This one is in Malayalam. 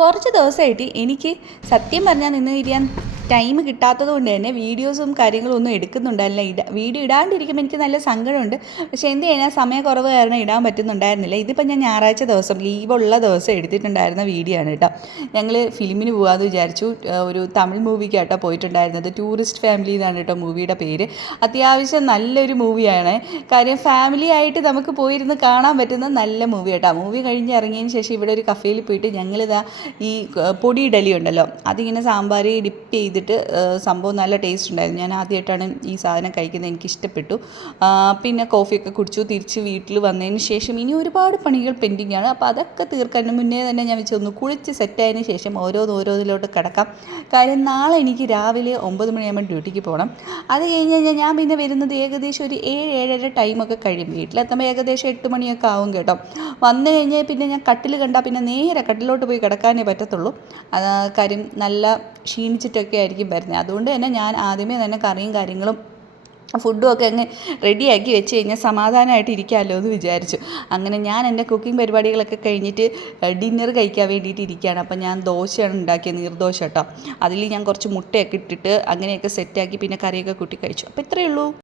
കുറച്ച് ദിവസമായിട്ട് എനിക്ക് സത്യം പറഞ്ഞാൽ നിന്ന് തിരിയാൻ ടൈം കിട്ടാത്തത് കൊണ്ട് തന്നെ വീഡിയോസും കാര്യങ്ങളും ഒന്നും എടുക്കുന്നുണ്ടായിരുന്നില്ല. വീഡിയോ ഇടാണ്ടിരിക്കുമ്പോൾ എനിക്ക് നല്ല സങ്കടമുണ്ട്. പക്ഷേ എന്ത് ചെയ്യാൻ, സമയക്കുറവ് കാരണം ഇടാൻ പറ്റുന്നുണ്ടായിരുന്നില്ല. ഇതിപ്പോൾ ഞാൻ ഞായറാഴ്ച ദിവസം ലീവുള്ള ദിവസം എടുത്തിട്ടുണ്ടായിരുന്ന വീഡിയോ ആണ് കേട്ടോ. ഞങ്ങൾ ഫിലിമിന് പോകാമെന്ന് വിചാരിച്ചു. ഒരു തമിഴ് മൂവിക്കാട്ടോ പോയിട്ടുണ്ടായിരുന്നത്. ടൂറിസ്റ്റ് ഫാമിലി എന്നാണ് കേട്ടോ മൂവിയുടെ പേര്. അത്യാവശ്യം നല്ലൊരു മൂവിയാണ്. കാര്യം ഫാമിലി ആയിട്ട് നമുക്ക് പോയിരുന്ന് കാണാൻ പറ്റുന്ന നല്ല മൂവി കേട്ടോ. മൂവി കഴിഞ്ഞ് ഇറങ്ങിയതിന് ശേഷം ഇവിടെ ഒരു കഫേയിൽ പോയിട്ട് ഞങ്ങളിതാ ഈ പൊടി ഇഡലി ഉണ്ടല്ലോ, അതിങ്ങനെ സാമ്പാർ ഡിപ്പ് ചെയ്തിട്ട് സംഭവം നല്ല ടേസ്റ്റ് ഉണ്ടായിരുന്നു. ഞാൻ ആദ്യമായിട്ടാണ് ഈ സാധനം കഴിക്കുന്നത്, എനിക്ക് ഇഷ്ടപ്പെട്ടു. പിന്നെ കോഫിയൊക്കെ കുടിച്ചു. തിരിച്ച് വീട്ടിൽ വന്നതിന് ശേഷം ഇനി ഒരുപാട് പണികൾ പെൻഡിങ് ആണ്. അപ്പോൾ അതൊക്കെ തീർക്കാൻ മുന്നേ തന്നെ ഞാൻ വെച്ചൊന്ന് കുളിച്ച് സെറ്റായതിന് ശേഷം ഓരോന്നിലോട്ട് കിടക്കാം. കാര്യം നാളെ എനിക്ക് രാവിലെ 9 മണിയാകുമ്പോൾ ഡ്യൂട്ടിക്ക് പോകണം. അത് കഴിഞ്ഞ് കഴിഞ്ഞാൽ ഞാൻ പിന്നെ വരുന്നത് ഏകദേശം ഒരു 7-7:30 ടൈമൊക്കെ കഴിയും. വീട്ടിലെത്തുമ്പോൾ ഏകദേശം 8 മണിയൊക്കെ ആവും കേട്ടോ. വന്നു കഴിഞ്ഞാൽ പിന്നെ ഞാൻ കട്ടിൽ കണ്ടാൽ പിന്നെ നേരെ കട്ടിലോട്ട് പോയി കിടക്കാനേ പറ്റത്തുള്ളൂ. അത് കാര്യം നല്ല ക്ഷീണിച്ചിട്ടൊക്കെ ആയിരിക്കും വരുന്നത്. അതുകൊണ്ട് തന്നെ ഞാൻ ആദ്യമേ തന്നെ കറിയും കാര്യങ്ങളും ഫുഡും ഒക്കെ അങ്ങ് റെഡിയാക്കി വെച്ച് കഴിഞ്ഞാൽ സമാധാനമായിട്ട് ഇരിക്കാമല്ലോ എന്ന് വിചാരിച്ചു. അങ്ങനെ ഞാൻ എൻ്റെ കുക്കിംഗ് പരിപാടികളൊക്കെ കഴിഞ്ഞിട്ട് ഡിന്നർ കഴിക്കാൻ വേണ്ടിയിട്ട് ഇരിക്കുകയാണ്. അപ്പം ഞാൻ ദോശയാണ് ഉണ്ടാക്കിയത്, നീർദോശ കേട്ടോ. അതിൽ ഞാൻ കുറച്ച് മുട്ടയൊക്കെ ഇട്ടിട്ട് അങ്ങനെയൊക്കെ സെറ്റാക്കി പിന്നെ കറിയൊക്കെ കൂട്ടി കഴിച്ചു. അപ്പോൾ ഇത്രയേ ഉള്ളൂ.